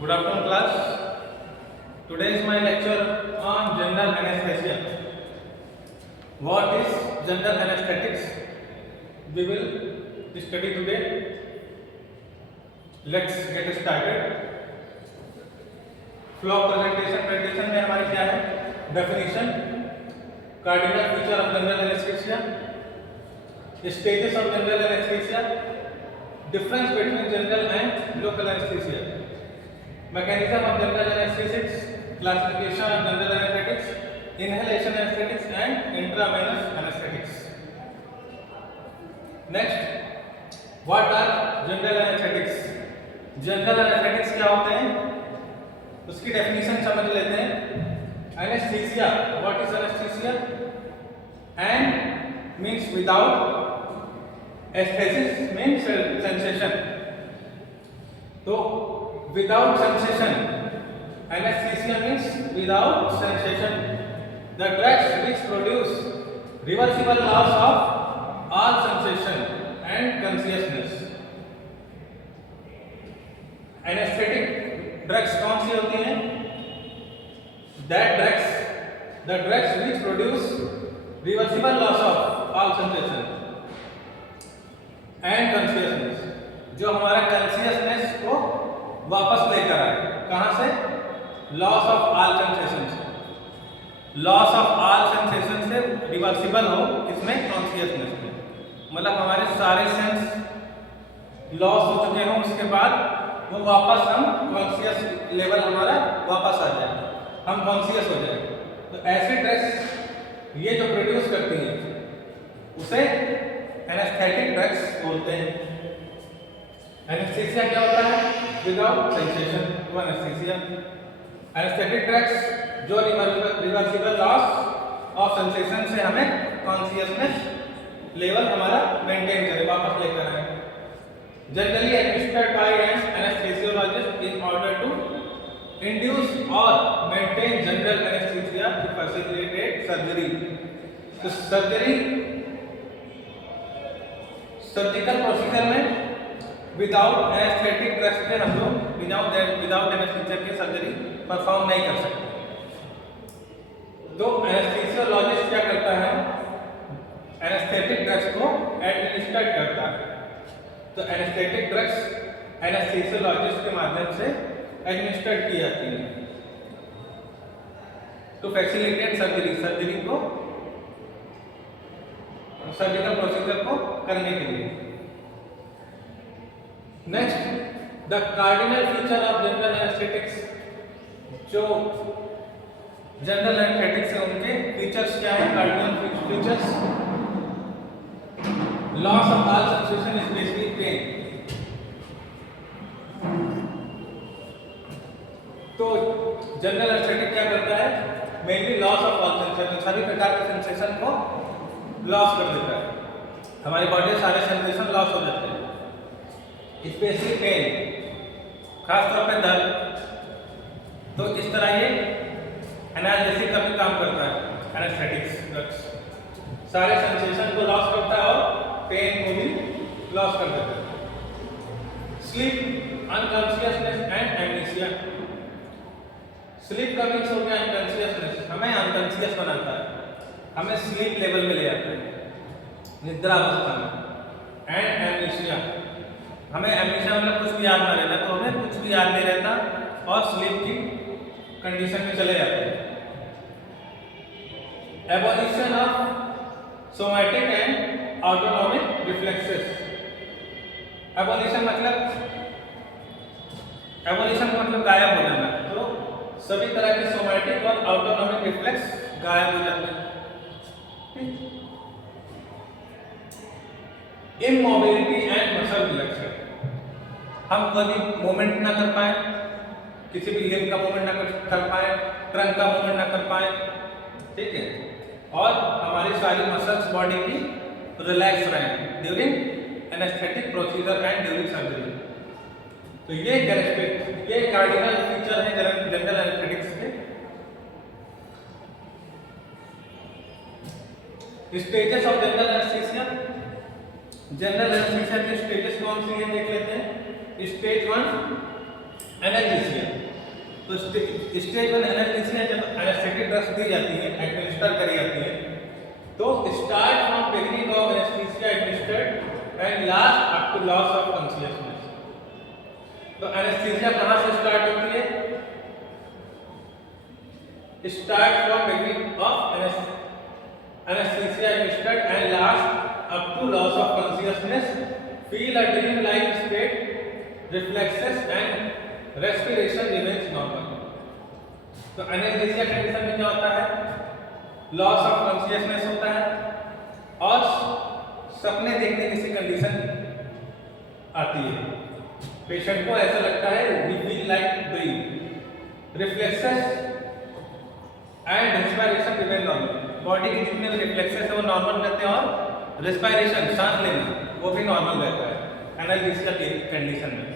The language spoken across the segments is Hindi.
Good afternoon, class. Today is my lecture on general anesthesia. What is general anesthetics? We will study today. Let's get started. Flow of presentation में हमारी क्या है? Definition, cardinal feature of general anesthesia, stages of general anesthesia, difference between general and local anesthesia, mechanism of general anesthetics, classification of general anesthetics, inhalation anesthetics and intravenous anesthetics. Next, what are general anesthetics? General anaesthetics क्या होते हैं उसकी डेफिनेशन समझ लेते हैं. Anaesthesia, what is anaesthesia? An means without, aesthesis means sensation. तो without sensation, anaesthesia means without sensation. The drugs which produce reversible loss of all sensation and consciousness. Anaesthetic drugs कौन सी होती हैं? The drugs which produce reversible loss of all sensation and consciousness, जो हमारा कॉन्शियसनेस को वापस लेकर आए. कहां से? लॉस ऑफ ऑल सेंसेशन से. लॉस ऑफ ऑल सेंसेशन से रिवर्सिबल हो किसमें? कॉन्शियसनेस में. मतलब हमारे सारे सेंस लॉस हो चुके हों, उसके बाद वो वापस हम कॉन्शियस लेवल हमारा वापस आ जाए, हम कॉन्शियस हो जाए. तो ऐसे ड्रग्स ये जो प्रोड्यूस करती हैं उसे एनेस्थेटिक ड्रग्स बोलते हैं. एनेस्थीसिया क्या होता है? विदाउट सेंसेशन, वो एनेस्थीसिया. एनेस्थेटिक ड्रग्स जो रिवर्सिबल लॉस ऑफ सेंसेशन से हमें कॉन्शियसनेस लेवल हमारा मेंटेन करे, वापस लेकर आए. Generally administered by an anesthesiologist in order to induce or maintain general anesthesia to facilitate surgery. तो सर्जिकल प्रोसीजर में विदाउट एनेस्थेटिक ड्रग्स के हम लोग विदाउट एनेस्थीसिया के सर्जरी परफॉर्म नहीं कर सकते. तो एनेस्थेसियोलॉजिस्ट क्या करता है? एनेस्थेटिक ड्रग्स को एडमिनिस्ट्रेट करता है. तो एनेस्थेटिक ड्रग्स एनेस्थेसियोलॉजिस्ट के माध्यम से एडमिनिस्ट्रेट की जाती है to facilitate surgery, surgical procedure को करने के लिए. Next, the cardinal feature of general anaesthetics. जो जनरल एनेस्थेटिक्स है उनके फीचर्स क्या है? Cardinal features, loss of all sensation specially pain. तो जनरल एनेस्थेटिक क्या करता है? Mainly loss of all sensation, सभी प्रकार के सेंसेशन को लॉस कर देता है. हमारी बॉडी में सारे सेंसेशन लॉस हो जाते हैं. स्पेशली पेन, खास तौर पे दर्द. तो इस तरह ये एनाल्जेसिक का भी काम करता है एनेस्थेटिक्स ड्रग्स. सारे सेंसेशन को लॉस करता है और पेन को भी लॉस कर देता है. Sleep, unconsciousness and amnesia. Sleep का मीन्स हो गया अनकॉन्शियसनेस, हमें अनकॉन्शियस बनाता है, हमें स्लीप लेवल में ले जाता है, निद्रा अवस्था में. एंड एमनेसिया, हमें एमनेसिया मतलब कुछ भी याद ना रहना, तो हमें कुछ भी याद नहीं रहता और स्लीप की कंडीशन में चले जाते हैं. Abolition of somatic and autonomic reflexes. Abolition मतलब गायब हो जाना. तो सभी तरह के सोमैटिक और ऑटोनॉमिक रिफ्लेक्स गायब हो जाते हैं. इमोबिलिटी एंड मसल रिलैक्सेशन, हम कभी मूवमेंट ना कर पाए, किसी भी लिम्ब का मूवमेंट ना कर पाए, ट्रंक का मूवमेंट ना कर पाए, ठीक है, और हमारी सारी मसल्स बॉडी की रिलैक्स रहें during anaesthetic procedure and during surgery. तो ये कार्डिनल फीचर है जनरल एनेस्थेटिक्स के. Stages of general anaesthesia. General anaesthesia के स्टेजेस कौन सी हैं देख लेते हैं. Stage 1 analgesia. तो स्टेज 1 एनाल्जेसिया जब एनेस्थेटिक ड्रग्स दी जाती है, एडमिनिस्टर करी जाती है, तो start from beginning of anaesthesia administered and last up to loss of consciousness. तो एनेस्थीसिया कहां से स्टार्ट होती है? Start from beginning of anaesthesia administered and last up to loss of consciousness, feel a dream like state, reflexes and respiration remains normal. तो एनाल्जेसिया कंडीशन में क्या होता है? लॉस ऑफ कॉन्शियसनेस होता है और सपने देखने की कंडीशन आती है। पेशेंट को ऐसा लगता है we feel like dream, reflexes and respiration remain normal. Body के जितने भी रिफ्लेक्सेस है वो नॉर्मल रहते हैं और रेस्पिरेशन सांस लेना वो भी नॉर्मल रहता है एनाल्जेसिया की कंडीशन में।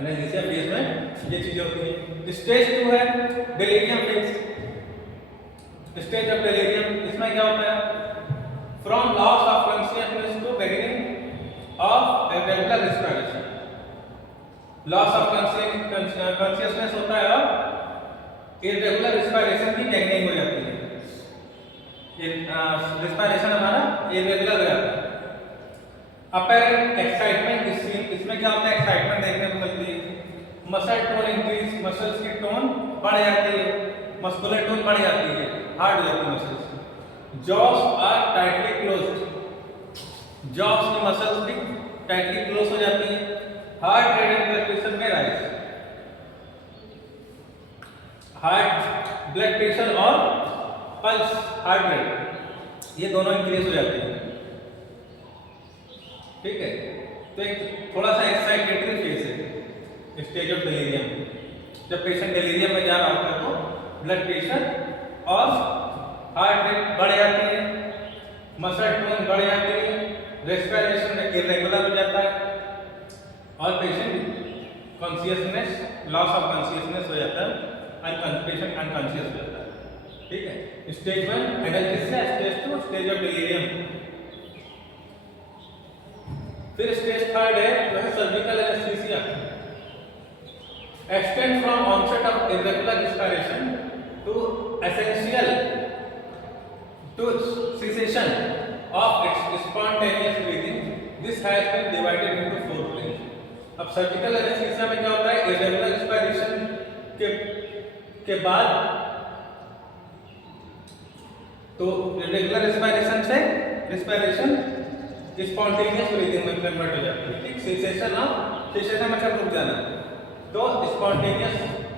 एनाल्जेसिया फेज में ये चीजें होती है। स्टेज 2 है delirium phase. Stage of delirium, इसमें क्या होता है? From loss of consciousness to beginning of irregular respiration. Loss of consciousness होता है और इरेगुलर रेस्पिरेशन की बिगिनिंग हो जाती है। रेस्पिरेशन हमारा इरेगुलर हो जाता है। अपैरेंट एक्साइटमेंट इस सीन, इसमें क्या होता है? एक्साइटमेंट देखने को मिलती है। मसल टोन इंक्रीज, मसल्स की टोन बढ़ जाती है, मस्कुलर टोन बढ़ जाती है, हार्ड हो जाती है muscles. Jaws are tightly closed, jaws की मसल्स भी टाइटली क्लोज हो जाती है। Heart rate and blood pressure में राइज, हार्ट ब्लड प्रेशर और पल्स हार्ट रेट ये दोनों इंक्रीज हो जाते हैं। ठीक है, तो एक थोड़ा सा एक्साइटेटरी फेज है स्टेज ऑफ डेलीरियम। जब पेशेंट डेलीरियम में जा रहा होता है तो ब्लड प्रेशर और हार्ट रेट बढ़ जाती है, मसल टोन बढ़ जाती है, रेस्पिरेशन इरेगुलर हो जाता है और patient consciousness, loss of consciousness हो जाता है, पेशेंट अनकॉन्शियस हो जाता है। ठीक है, stage 1 analgesia, stage 2 stage of delirium. फिर स्टेज 3 है जो है surgical anaesthesia. Extend from onset of irregular respiration to essential to cessation of spontaneous breathing, this has been divided into 4 planes. अब सर्जिकल एनेस्थीसिया में क्या होता है? इरेगुलर रेस्पिरेशन के बाद तो इरेगुलर रेस्पिरेशन से रेस्पिरेशन स्पॉन्टेनियस ब्रीथिंग में कन्वर्ट हो जाती है। ठीक, सेसेशन ऑफ, सेसेशन मतलब रुक जाना, तो स्पॉन्टेनियस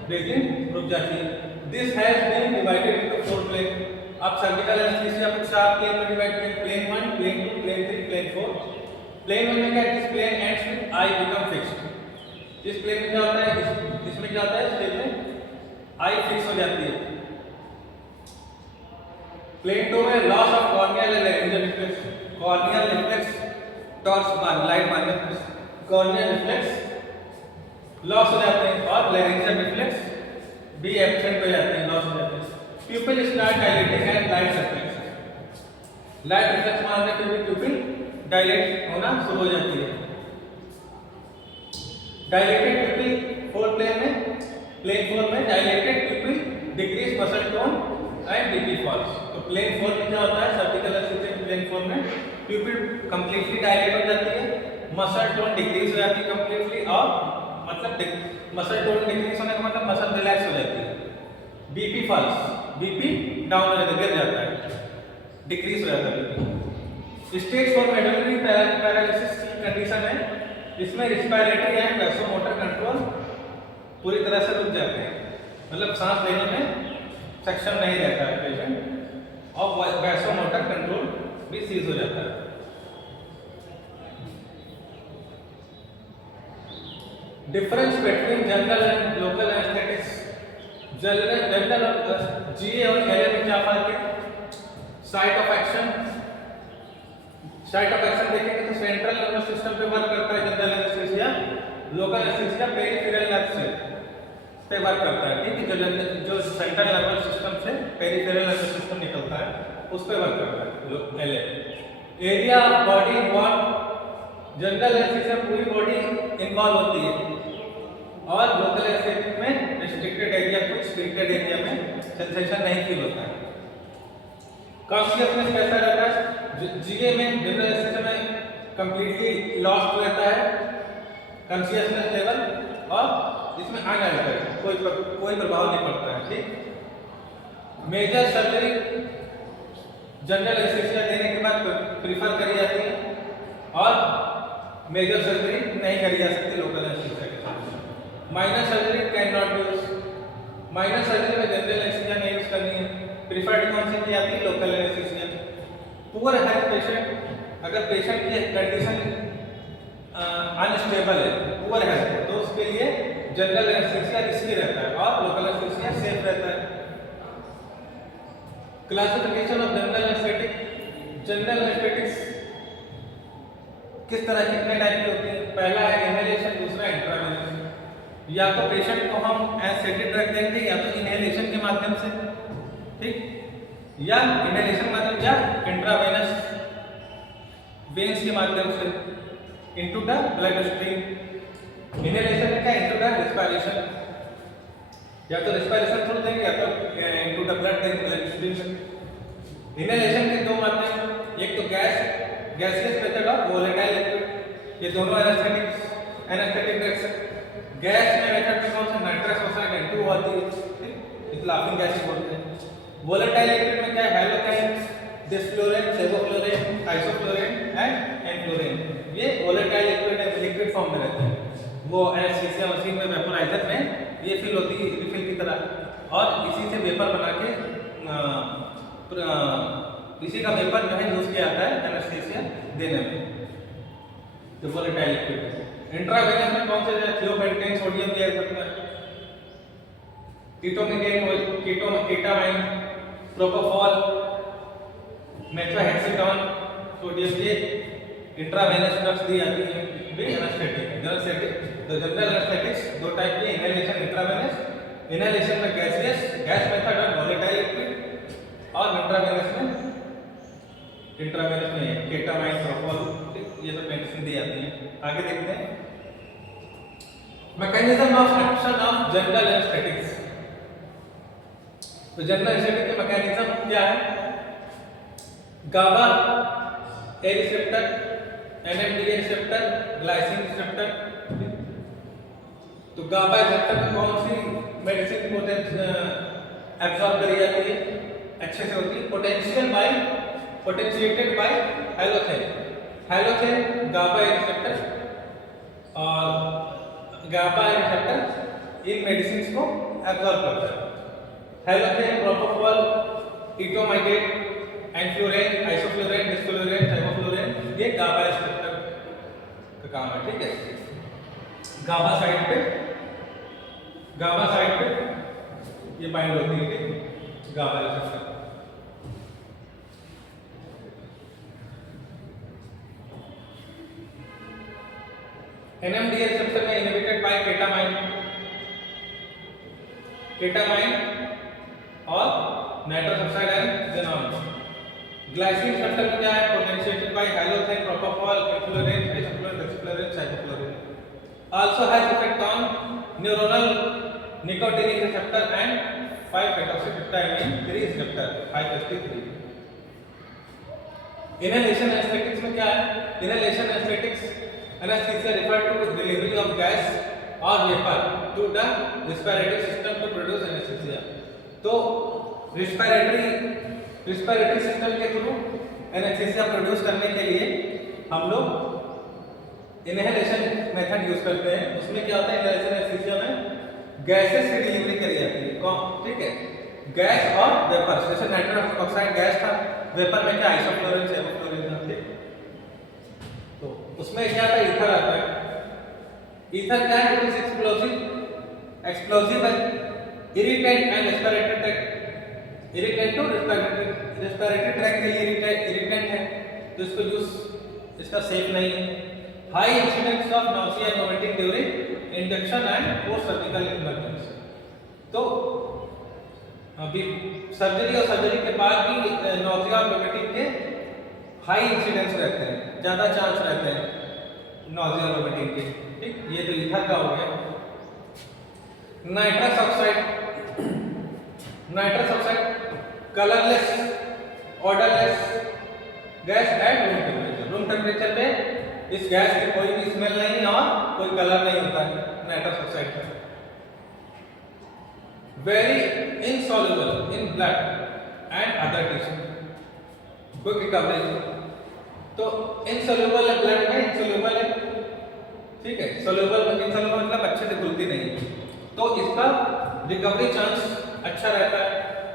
ब्रीथिंग रुक जाती है। This has been divided into 4 plane. अब सर्जिकल एनेस्थीसिया को 4 प्लेन में डिवाइड करें, plane 1, plane 2, plane 3, plane 4। Plane 1 में क्या है? This plane ends with eye become fixed. इस प्लेन में क्या होता है? इसमें क्या होता है? स्टेज में आई फिक्स हो जाती है। प्लेन 2 में loss of corneal and laryngeal reflex, corneal reflex torch light मारने कॉर्नियल रिफ्लेक्स लॉस हो जाते हैं और लैरिंजियल रिफ्लेक्स भी एब्सेंट हो जाते हैं, लॉस हो जाते हैं। प्यूपिल start dilating and light reflex, light reflex मारने पे भी प्यूपिल डायलेट होना शुरू हो जाती है। डायलेटेड प्यूपिल 4 प्लेन में, प्लेन 4 में dilated pupil decrease muscle tone and BP falls. तो प्लेन 4 में क्या होता है? सर्जिकल एनेस्थीसिया प्लेन 4 में प्यूपिल कंप्लीटली डायलेट हो जाती है, मसल टोन डिक्रीज हो जाती है कंप्लीटली, और मतलब मसल टोन डिक्रीज होने का मतलब मसल रिलैक्स हो जाती है। बीपी फॉल्स, बीपी डाउन हो जाता है, गिर जाता है, डिक्रीज हो जाता है बीपी। स्टेज 4 मेडुलरी पैरालिसिस की कंडीशन है, इसमें रिस्पिरेटरी एंड वैसोमोटर कंट्रोल पूरी तरह से रुक जाते हैं, मतलब सांस लेने में सक्षम नहीं रहता है पेशेंट, और वैसोमोटर कंट्रोल भी सीज हो जाता है। Difference between general and local anaesthetics. General और जीए और एलए में क्या फर्क है? Site of action, site of action देखेंगे तो सेंट्रल नर्वस सिस्टम पे वर्क करता है general anaesthesia, local anaesthesia peripheral nerve से पे वर्क करता है। ठीक है, जो सेंट्रल नर्वस सिस्टम से पेरिफेरल नर्वस सिस्टम निकलता है उस पे वर्क करता है LA. Area of body involve general anaesthesia पूरी बॉडी इन्वॉल्व होती है और लोकल एनेस्थेटिक में रिस्ट्रिक्टेड एरिया, कुछ रिस्ट्रिक्टेड एरिया में सेंसेशन नहीं फील होता है। कॉन्शियसनेस कैसा रहता है? जीए में जनरल एनेस्थीसिया में कंप्लीटली लॉस्ट रहता है कॉन्शियसनेस लेवल और इसमें अनअल्टर्ड, कोई प्रभाव नहीं पड़ता है। ठीक। मेजर सर्जरी जनरल एनेस्थीसिया देने के बाद प्रीफर करी जाती है और मेजर सर्जरी नहीं करी जा सकती लोकल एनेस्थीसिया के साथ। Minor surgery can not be use, minor surgery में जनरल एनेस्थीसिया नहीं यूज करनी है। प्रीफर्ड कौन सी की जाती है? Local anaesthesia. Poor health patient, अगर पेशेंट की कंडीशन अनस्टेबल है, पुअर हेल्थ है, तो उसके लिए जनरल एनेस्थीसिया रिस्की रहता है और लोकल एनेस्थीसिया सेफ रहता है। Classification of general anaesthetic, general anaesthetics किस तरह कितने टाइप की होती है? पहला है इनहेलेशन, दूसरा इंट्रावेनस। या तो पेशेंट को हम एनेस्थेटिक ड्रग देंगे या तो इनहेलेशन के माध्यम से, ठीक, या इनहेलेशन माध्यम या इंट्रावेनस वेन्स के माध्यम से into the blood stream. Inhalation में क्या? इनटू द रेस्पिरेशन, या तो रेस्पिरेशन थ्रू देंगे या तो इनटू द ब्लड देंगे ब्लड स्ट्रीम। इनहेलेशन के दो माध्यम, एक तो गैसियस मेथड और वोलेटाइल लिक्विड, ये दोनों एनेस्थेटिक ड्रग्स है। गैस में मेथड में कौन सा? नाइट्रस ऑक्साइड N2 आती है, ठीक, इस लाफिंग गैस बोलते हैं। वोलेटाइल लिक्विड में क्या है? Halothane, desflurane, sevoflurane, isoflurane and enflurane. ये वोलेटाइल लिक्विड है, लिक्विड फॉर्म में रहते हैं। वो एनेस्थीसिया मशीन में वेपोराइजर में ये फिल होती है रिफिल की तरह और इसी से वेपर बना के इसी का वेपर जो है यूज किया जाता है एनेस्थीसिया देने में, जो वोलेटाइल लिक्विड है। इंट्रावेनस में कौन से? थियोपेंटेन, सोडियम दिया जाता है, केटामाइन, प्रोपोफॉल, मेट्रोहेक्सेटोन, सोडियम, ये इंट्रावेनस ड्रग्स दी जाती है। वे एनेस्थेटिक, जनरल एनेस्थेटिक्स दो टाइप के, इनहेलेशन, इंट्रावेनस। इनहेलेशन में गैस मेथड और वोलेटाइल लिक्विड, और इंट्रावेनस में केटामाइन, प्रोपोफॉल, ये सब मेडिसिन दी जाती है। आगे देखते हैं mechanism of action of general anaesthetics. तो जनरल एनेस्थेटिक के मैकेनिज्म क्या है? GABA A receptor, NMDA receptor, glycine receptor. तो गाबा रिसेप्टर में कौन सी मेडिसिन एब्सॉर्ब करी जाती है? अच्छे से होती है पोटेंशिएटेड बाय हैलोथेन गाबा रिसेप्टर, और गाबा रिसेप्टर इन मेडिसिन को एब्सॉर्ब करता है। हैलोथेन, प्रोपोफॉल, इटोमाइगेट, एनफ्लोरेन, आइसोफ्लोरेन, डिस्फ्लोरेन, सेवोफ्लोरेन, ये गाबा रिसेप्टर का काम है, ठीक है। गाबा साइड पे ये बाइंड होती है, गाबा रिसेप्टर। एनएमडीए रिसेप्टर में इनहिबिटेड बाय केटामाइन और nitrous oxide and xenon। Glycine receptor में क्या है? Potentiated by halothane, propofol, enflurane, isoflurane, desflurane, cycloflurane. Also has effect on neuronal nicotinic receptor and 5-hydroxytryptamine 3 receptor 5-HT3। Inhalation anaesthetics में क्या है? Inhalation anaesthetics anesthesia refer to delivery of gas or vapor to the respiratory system to produce anesthesia। तो रिस्पिरेटरी सिस्टम के थ्रू एनेस्थीसिया प्रोड्यूस करने के लिए हम लोग इनहेलेशन मेथड यूज करते हैं। उसमें क्या होता है? इनहेलेशन एनेस्थीसिया में गैसेस की डिलीवरी करी जाती है, कौन, ठीक है, गैस और वेपर। जैसे नाइट्रस ऑक्साइड गैस था, वेपर में क्या? आइसोफ्लोरेन, सेवोफ्लोरेन था, ठीक। तो उसमें क्या था? ईथर आता है। ईथर क्या है? इट इज एक्सप्लोसिव है, irritant and respiratory tract, irritant to respiratory tract के लिए इरिटेंट है, तो इसको यूज इसका सेफ नहीं है। High incidence of nausea and vomiting during induction and post surgical emergency. तो अभी सर्जरी के बाद भी नॉसिया और वोमिटिंग के हाई इंसिडेंस रहते हैं, ज़्यादा चांस रहते हैं। नॉजिया और वोमिटिंग के। ठीक, ये तो ईथर का हो गया। Nitrous oxide colourless odourless gas at room temperature. Room temperature पे इस गैस की कोई भी स्मेल नहीं और कोई कलर नहीं होता है नाइट्रस ऑक्साइड का। Very insoluble in blood and other tissue. Quick recovery. तो इनसॉल्युबल है ब्लड में, इनसॉल्युबल है, ठीक है, सॉल्युबल इनसॉल्युबल मतलब अच्छे से घुलती नहीं है, तो इसका रिकवरी चांस अच्छा रहता है।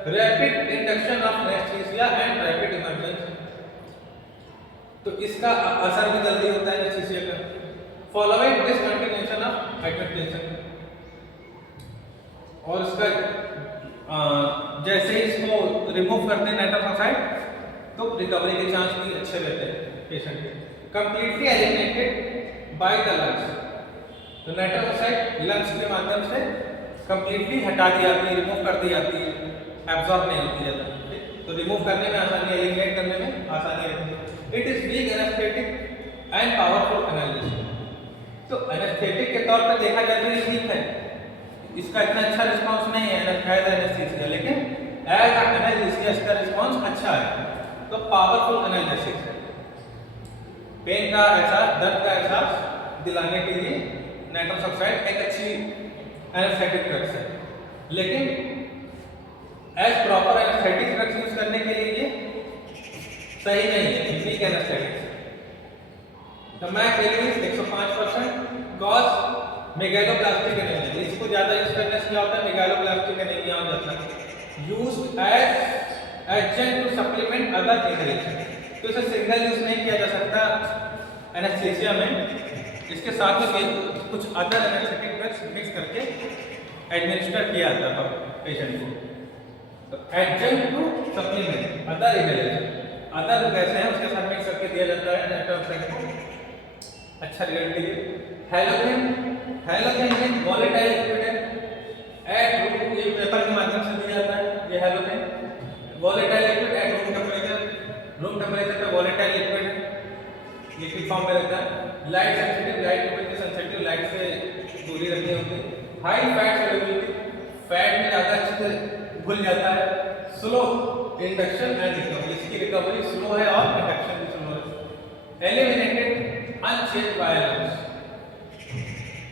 Rapid induction of anaesthesia and rapid emergency. तो इसका असर भी जल्दी होता है एनेस्थीसिया का। Following discontinuation of hypertension. और इसका जैसे ही इसको रिमूव करते हैं नाइट्रस ऑक्साइड तो रिकवरी के चांस भी अच्छे रहते हैं पेशेंट के। Completely eliminated by the lungs. तो नाइट्रस ऑक्साइड लंग्स के माध्यम से कंप्लीटली हटा दी जाती है, रिमूव कर दी जाती है, एब्जॉर्ब नहीं होती है। तो रिमूव करने में आसानी, एलिमिनेट करने में आसानी रहती है। It is weak anaesthetic and powerful analgesic. तो एनेस्थेटिक के तौर पर देखा जाए तो ये वीक है, इसका इतना अच्छा रिस्पांस नहीं है एज एनेस्थीसिया, लेकिन एज एनाल्जेसिया इसका रिस्पांस अच्छा है। तो पावरफुल एनाल्जेसिक है। पेन का एहसास, दर्द का एहसास दिलाने के लिए नाइट्रस ऑक्साइड एक अच्छी एनेस्थेटिक ड्रग्स है, लेकिन as proper anaesthetic drugs use करने के लिए ये सही नहीं है, weak anaesthetic. The MAC release 105% cause megaloblastic anaemia. इसको ज्यादा यूज करने से क्या होता है, मेगालोब्लास्टिक एनीमिया हो जाता है। Used as adjunct to supplement other ingredients. तो इसे सिंगल यूज नहीं किया जा सकता एनेस्थीसिया में, इसके साथ में कुछ अदर एनेस्थेटिक ड्रग्स मिक्स करके एडमिनिस्टर किया जाता है पेशेंट को। तो adjunct to supplement other ingredients, other जैसे हैं उसके साथ मिक्स करके दिया जाता है नाइट्रस ऑक्साइड को अच्छा रिजल्ट के लिए। हैलोजन में वोलेटाइल लिक्विड है एट रूम, ये पेपर के माध्यम से दिया जाता है। ये halogen volatile liquid at room temperature पे वोलेटाइल लिक्विड है, लिक्विड फॉर्म में रहता है। लाइट सेंसिटिव, लाइट के सेंसिटिव, लाइट से दूरी रखनी होती है। हाई फैट सोल्युबिलिटी, फैट में ज्यादा अच्छे से घुल जाता है। स्लो इंडक्शन एंड रिकवरी, इसकी रिकवरी स्लो है और इंडक्शन भी स्लो है। Eliminated unchanged by lungs.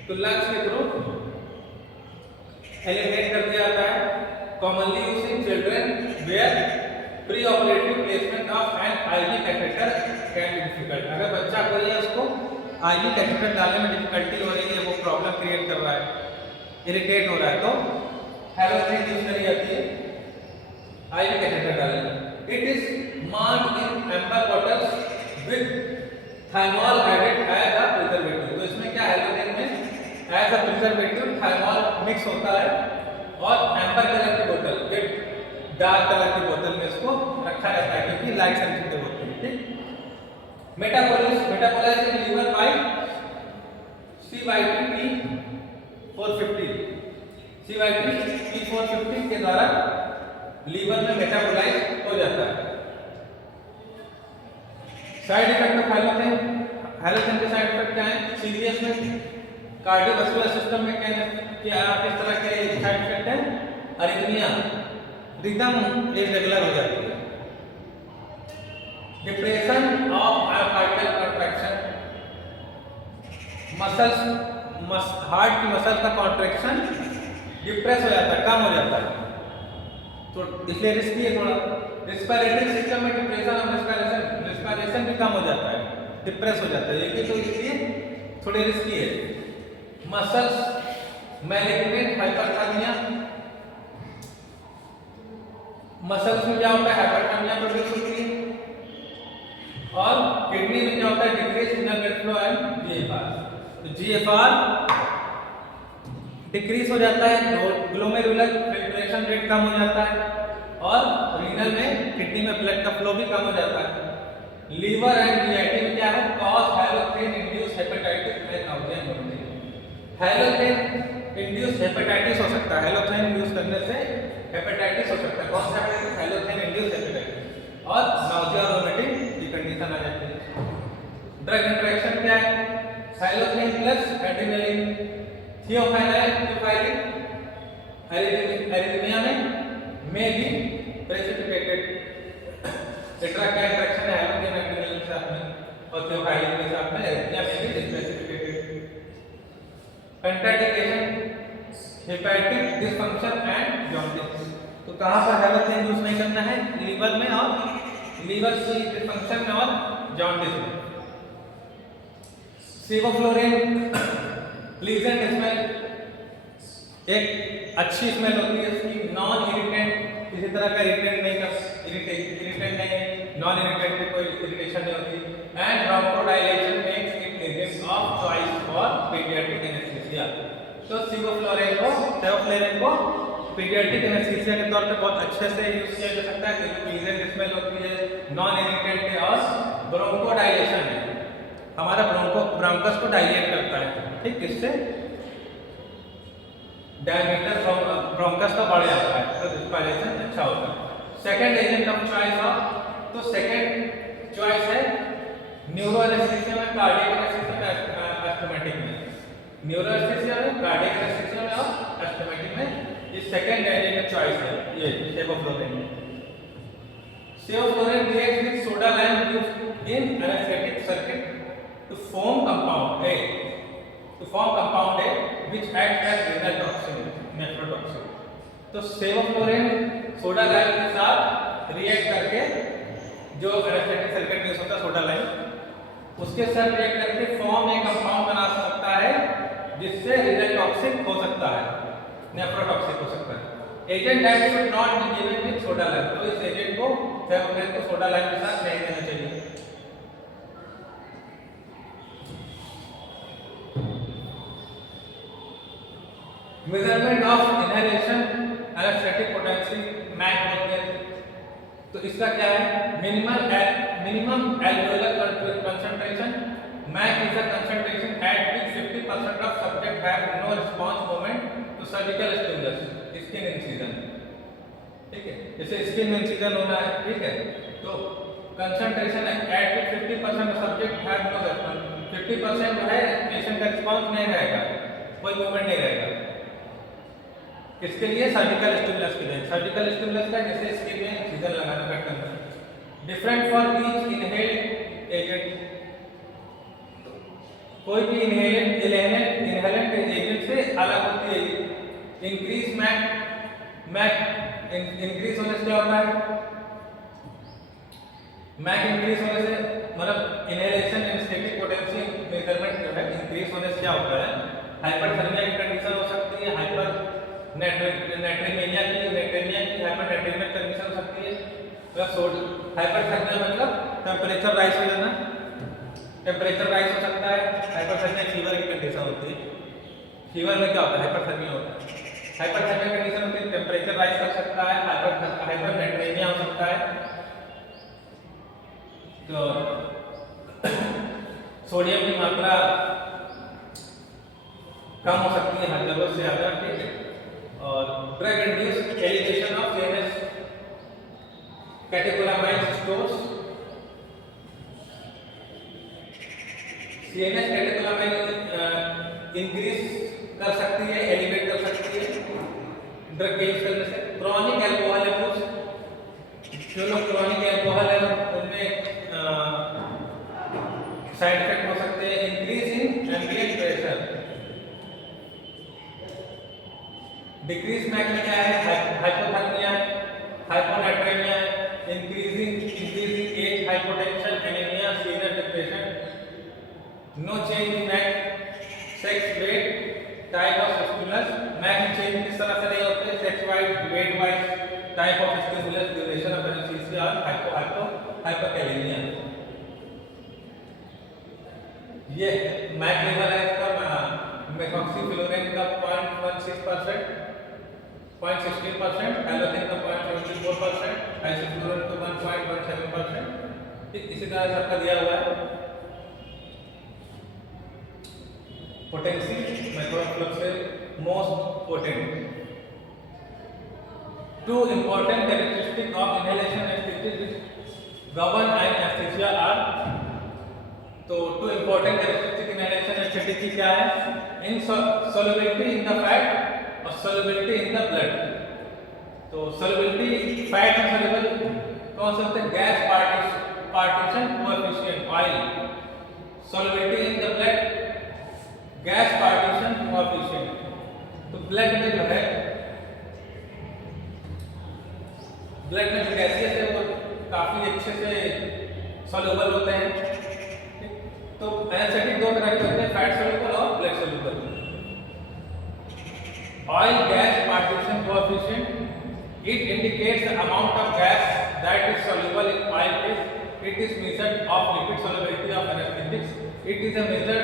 तो लंग्स के थ्रू एलिमिनेट कर दिया जाता है। Commonly used in children where pre operative placement of an IV catheter can be difficult. अगर बच्चा कोई है उसको आईवी कैथेटर डालने में डिफिकल्टी हो रही है, वो प्रॉब्लम क्रिएट कर रहा है, इरिटेट हो रहा है, तो हैलोजन यूज करी जाती है आईवी कैथेटर डालने में। It is marked in amber bottles with thymol added as a preservative. तो इसमें क्या हैलोजन में as a preservative thymol mix होता है और एम्पर कलर की बोतल, डार्क कलर की बोतल में इसको रखा रहता है क्योंकि लाइट सेंसिटिव होती है। ठीक, metabolise in liver bye CYP450 के द्वारा लीवर में मेटाबोलाइज हो जाता है। साइड इफेक्ट ऑफ हैलोजन के साइड इफेक्ट क्या है सीरियस में, कार्डियोवास्कुलर सिस्टम में क्या किस तरह के साइड इफेक्ट है, अरिथमिया, रिदम इरेगुलर हो जाती है। Depression of myocardial contraction, muscles heart की मसल का कॉन्ट्रैक्शन डिप्रेस हो जाता है, कम हो जाता है, तो इसलिए रिस्की है थोड़ा। रेस्पिरेटरी सिस्टम में डिप्रेशन और रेस्पिरेशन भी कम हो जाता है, डिप्रेस हो जाता है, ये तो इसलिए थोड़ी रिस्की है। मसल्स मैलिग्नेंट हाइपरथर्मिया, मसल्स में क्या होता है हाइपरथर्मिया प्रोड्यूस होती है, और किडनी में क्या होता है decrease in blood flow and GFR. तो जीएफआर डिक्रीज हो जाता है, ग्लोमेरुलर फिल्ट्रेशन रेट कम हो जाता है, और रीनल में किडनी में ब्लड का फ्लो भी कम हो जाता है। लीवर एंड जीआईटी में क्या है cause halogen induce hepatitis and nausea and vomiting. Halogen induce hepatitis हो सकता है, हैलोजन यूज करने से हेपेटाइटिस हो सकता है, कौन सा हैलोजन इंड्यूस हेपेटाइटिस, और नाउजिया और वोमिटिंग की कंडीशन आ जाती है। ड्रग इंटरेक्शन क्या है Thiophanate plus adrenaline. Theophylline arrhythmia में be precipitated. Tetra का इंटरेक्शन है हैलोजन एड्रेनलिन के साथ में और थियोफाइलिन के साथ में arrhythmia में भी precipitated. Contraindication hepatic dysfunction and jaundice. तो कहाँ पर हैलोजन यूज नहीं करना है? लीवर में और लीवर की डिसफंक्शन में और जॉन्डिस में. सेवोफ्लोरिन प्लीजेंट स्मेल, एक अच्छी स्मेल होती है इसकी, नॉन इरिटेंट, किसी तरह का इरिटेंट नहीं कर इरिटेंट नहीं है, नॉन इरिटेंट में कोई इरिटेशन नहीं होती. And ब्रोंकोडाइलेशन makes it agent of choice for paediatric anaesthesia. तो सेवोफ्लोरिन को पीडियाट्रिक एनेस्थीसिया के तौर पे बहुत अच्छे से यूज किया जा सकता है क्योंकि प्लीजेंट स्मेल होती है, नॉन इरिटेंट है और ब्रोंकोडाइलेशन है, हमारा ब्रोंकस को डायलेट करता है. ठीक, इससे डायमीटर ब्रोंकस का बढ़ जाता है तो रिस्पायरेशन अच्छा होता है. सेकंड एजेंट ऑफ चॉइस तो सेकंड चॉइस है न्यूरो एनेस्थीसिया में, कार्डियक एनेस्थीसिया में, एस्थमेटिक में. न्यूरो एनेस्थीसिया में, कार्डियक एनेस्थीसिया में और एस्थमेटिक में ये सेकंड एजेंट चॉइस है. ये sevoflurane. Sevoflurane reacts with soda lime used in anaesthetic circuit to form compound A which acts as renal toxin, nephrotoxin. तो सेवोफ्लोरिन सोडा लाइम के साथ रिएक्ट करके जो एनेस्थेटिक सर्किट में होता है सोडा लाइम उसके साथ रिएक्ट करके फॉर्म एक कंपाउंड बना सकता है जिससे renal toxin हो सकता है, नेफ्रोटॉक्सिक हो सकता है. Agent that should not be given with soda lime. तो इस एजेंट को सेवोफ्लोरिन को सोडा लाइम के साथ नहीं देना चाहिए. Measurement of inhalation anaesthetic potency MAC बोलते हैं. तो इसका क्या है? Minimum alveolar concentration. MAC is the concentration at which 50% of subject have no response moment to surgical stimulus, skin incision. ठीक है, जैसे स्किन इंसिजन होना है, ठीक है, तो concentration at which 50% of subject have no response. 50% जो है पेशेंट का रिस्पांस नहीं रहेगा, कोई मूवमेंट नहीं रहेगा. किसके लिए? सर्जिकल स्टिमुलस के लिए. सर्जिकल स्टिमुलस का जैसे स्किन में इंसिजन लगाना पड़ता है. Different for each inhaled agent. कोई भी इनहेलेंट एजेंट से अलग होती है. इंक्रीज मैक इंक्रीज होने से क्या होता है? मैक इंक्रीज होने से मतलब इनहेलेशन एनेस्थेटिक पोटेंसी मेजरमेंट जो है इंक्रीज होने से क्या होता है? हाइपरथर्मिया की कंडीशन हो सकती है, नाइट्रेमिया की हाइपरनाइट्रेमिया कंडीशन हो सकती है. हाइपरथर्मिया मतलब टेम्परेचर राइज हो जाना, टेम्परेचर राइज हो सकता है. हाइपरथर्मिया फीवर की कंडीशन होती है. फीवर में क्या होता है? हाइपरथर्मिया होता है. हाइपरथर्मिया कंडीशन होती है, टेम्परेचर राइज कर सकता है, हाइपरनाइट्रेमिया हो सकता है. तो सोडियम की मात्रा कम हो सकती है हर जरूरत से ज्यादा. ठीक है, और drug induced elevation of CNS catecholamine stores. CNS catecholamine increase कर सकती है, एलिवेट कर सकती है ड्रग के यूज करने से. क्रॉनिक अल्कोहल अब्यूज, जो लोग क्रॉनिक अल्कोहल है उनमें साइड इफेक्ट हो सकते हैं. Increase in ambient pressure. Decrease MAC में क्या है? Hypothermia, hyponatraemia, increasing age, hypotension, anaemia, severe depression. No change in MAC, sex, weight, type of stimulus. MAC change किस तरह से नहीं होते? Sex wise, weight wise, type of stimulus, duration of anaesthesia और हाइपोकैलेमिया. ये मैक लेवल है इसका. मेथॉक्सीफ्लोरिन का 0.16%, 0.16%, हैलोजन का 0.74%, आइसोफ्लोरिन का 1.17%. ठीक इसी तरह से आपका दिया हुआ है. पोटेंसी मेथोफ्लोक्सेल most potent. Two important characteristics of inhalation anesthesia which govern anesthesia are. तो two important characteristics inhalation anesthesia की क्या है, इन solubility in the fat और solubility in the blood। तो solubility फैट में soluble कौन से होते हैं, gas partition coefficient oil, solubility in the blood gas partition coefficient। तो ब्लड में जो है, ब्लड में जो गैसेस है वो काफी अच्छे से soluble होते हैं। तो एनेस्थेटिक दो तरह के होते हैं, फैट सोल्यूबल और blood soluble. Oil gas partition coefficient, it indicates the amount of gas that is soluble in oil phase. It is measured of liquid solubility of anaesthetics. It is a measure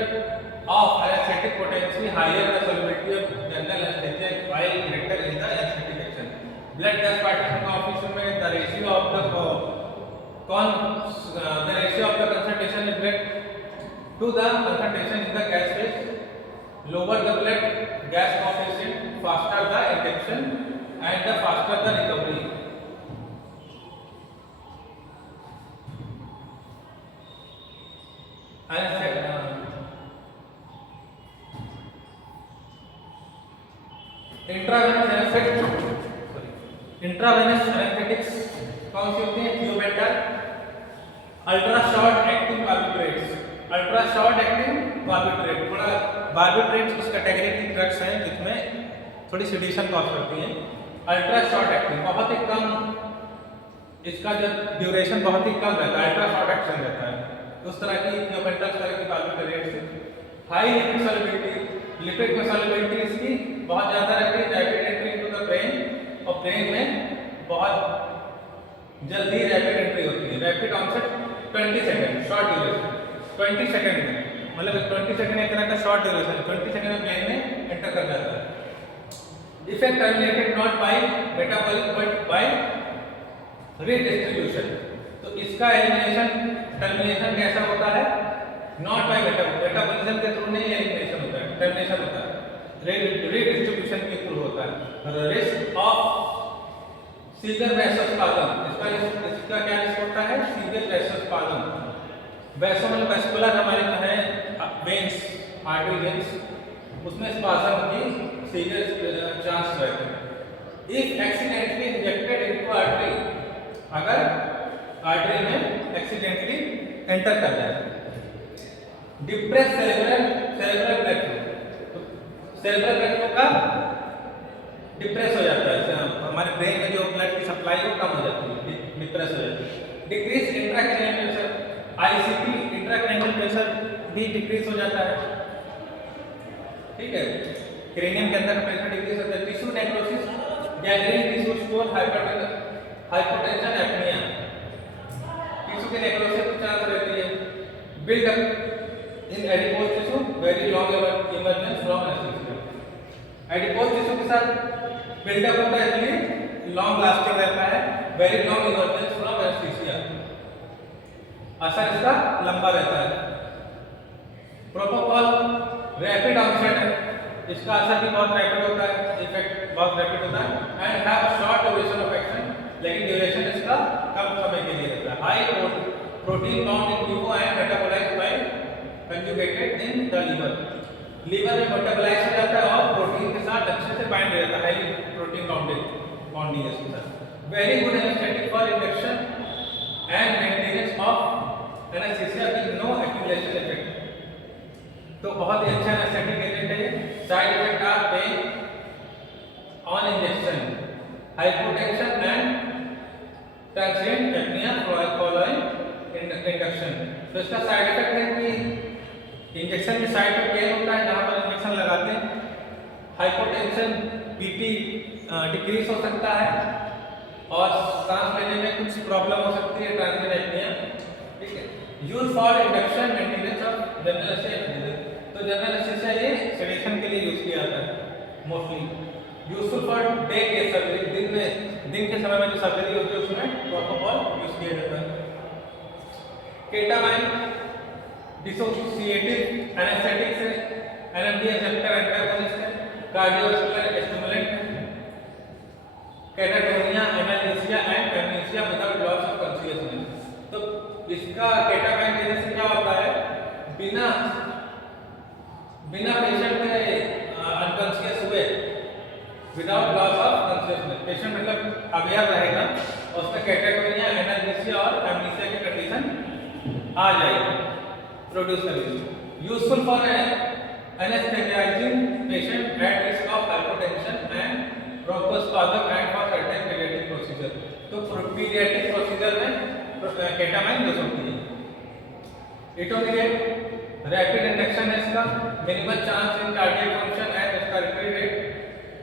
of anaesthetic potency higher the solubility of general anaesthesia while greater in the anesthetic action। Blood gas partition coefficient में the ratio of the concentration in blood to the concentration in the gas phase, lower the blood gas coefficient, faster the injection and the faster the recovery। Intravenous anaesthetics कौन सी होती है, thiopental, ultra short acting barbiturates. Ultra short acting barbiturate, थोड़ा बार्बिट्रेट्स उस कैटेगरी की ड्रग्स हैं जिसमें थोड़ी सेडेशन कॉज करती हैं। अल्ट्रा शॉर्ट एक्टिंग बहुत ही कम, इसका जो ड्यूरेशन बहुत ही कम रहता है, अल्ट्रा शॉर्ट एक्शन रहता है। उस तरह की थियोपेंटा, उस तरह की barbiturates. High lipid solubility, lipid में सॉल्युबिलिटी इसकी बहुत ज्यादा रहती है, rapid entry into the brain और ब्रेन में बहुत जल्दी रैपिड एंट्री होती है। Rapid onset 20 second, short duration 20 second में, मतलब 20 सेकंड एक तरह का शॉर्ट ड्यूरेशन, 20 सेकंड में ब्रेन में एंटर कर जाता है। Effect terminated not by metabolic but by redistribution. तो इसका एलिमिनेशन, टर्मिनेशन कैसा होता है, नॉट बाय मेटाबॉलिज्म के थ्रू नहीं एलिमिनेशन होता है, टर्मिनेशन होता है, रीडिस्ट्रीब्यूशन के थ्रू होता है। रिस्क ऑफ सीजर वैसोस्पाज्म, इसका क्या रिस्क होता है, सीजर वैसोस्पाज्म। वैसो मतलब वेस्कुलर हमारे जो है वेन्स, आर्टरी वेन्स, उसमें स्पाज्म की सीजर चांस रहते हैं। If accidentally injected into artery, अगर आर्टरी में एक्सीडेंटली एंटर कर जाए। Depress cerebral blood flow, cerebral blood flow का डिप्रेस हो जाता है, हमारे ब्रेन में जो ब्लड की सप्लाई वो कम हो जाती है, डिप्रेस हो जाती है। Decrease intracranial pressure, ICP intracranial pressure भी डिक्रीज हो जाता है, ठीक है, क्रेनियम के अंदर प्रेशर डिक्रीज होता है। Tissue necrosis, gangrene, tissue stone, hypotension, apnoea, tissue के नेक्रोसिस की चांस रहती है। Build up in adipose tissue, very long emergence from anaesthesia. Adipose tissue के साथ बिल्डअप होता है, इसलिए लॉन्ग लास्टिंग रहता है, very long emergence from anaesthesia, असर इसका लंबा रहता है। प्रोपोकॉल रैपिड ऑनसेट है, इसका असर भी बहुत रैपिड होता है, इफेक्ट बहुत रैपिड होता है and have short duration of action, लेकिन ड्यूरेशन इसका कम समय के लिए रहता है। High protein bound in vivo and metabolised by conjugated in the liver, liver में मेटाबोलाइज हो जाता है और प्रोटीन के साथ अच्छे से बाइंड हो जाता है, हाई प्रोटीन बॉन्डिंग है इसके साथ। Very good anaesthetic for injection and maintenance of anaesthesia with no accumulation effect. तो बहुत ही अच्छा एनेस्थेटिक एजेंट है ये। Side effect are pain on injection, hypotension and transient apnoea following induction. तो इसका साइड इफेक्ट है कि इंजेक्शन के साइड पे पेन होता है जहां पर इंजेक्शन लगाते हैं, हाइपोटेंशन बीपी डिक्रीज हो सकता है और सांस लेने में कुछ प्रॉब्लम हो सकती है, ट्रांसिएंट एपनिया, ठीक है। Use for induction maintenance of general anaesthesia, तो जनरल एनेस्थीसिया ये सेडेशन के लिए यूज किया जाता है mostly. Useful for day case surgery, दिन के समय में जो सर्जरी होती है उसमें प्रोपोकॉल यूज किया जाता है। केटामाइन डिसोसिएटिव एनेस्थेटिक्स है, एनएमडी रिसेप्टर एंटागोनिस्ट है, कार्डियोवैस्कुलर स्टिमुलेंट है, catatonia, analgesia and amnesia without loss of consciousness. तो इसका केटामाइन देने से क्या होता है, बिना बिना पेशेंट के अनकॉन्शियस हुए, without loss of consciousness, patient मतलब अवेयर रहेगा और उसमें कैटेगोरिया एनाल्जेसिया और एमनीसिया की कंडीशन आ जाएगी, प्रोड्यूस करेगी। Useful for anaesthetising patient at risk of hypotension and bronchospasm and for certain paediatric procedure. तो पीडियाट्रिक प्रोसीजर में केटामाइन यूज होती है। इटोमिडेट रैपिड इंडक्शन है इसका, minimal chance in cardiac function and respiratory rate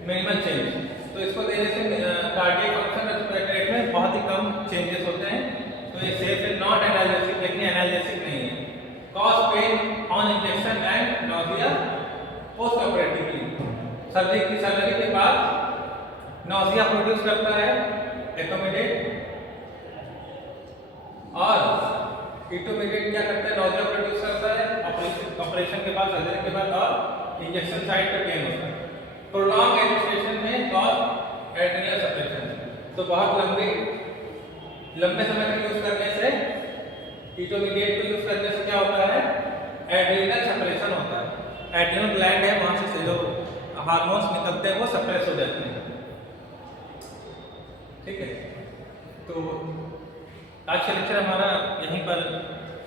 minimal change. तो इसको देने से कार्डियक फंक्शन रेस्पिरेटरी रेट में बहुत ही कम चेंजेस होते हैं। तो ये सेफ है, नॉट एनाल्जेसिक, लेकिन एनाल्जेसिक नहीं है। Cause pen on injection and nausea post operatively, surgery के बाद नोजिया प्रोड्यूस करता है एकोमिडेट, और इटोमिडेट क्या करता है, नोजिया प्रोड्यूस करता है ऑपरेशन के बाद, सर्जरी के बाद, और इंजेक्शन साइट पे पेन होता है। प्रोलॉन्ग एडमिनिस्ट्रेशन में कॉज एड्रेनल सप्रेशन, तो बहुत लंबे समय तक यूज करने से, इटोमिडेट को यूज करने से क्या होता है, एड्रेनल सप्रेशन होता है। एड्रेनल ग्लैंड है, वहां से जो हार्मोन्स निकलते हैं वो सप्रेस हो जाते हैं। ठीक है, तो आज का लेक्चर हमारा यहीं पर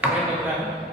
एंड होता है।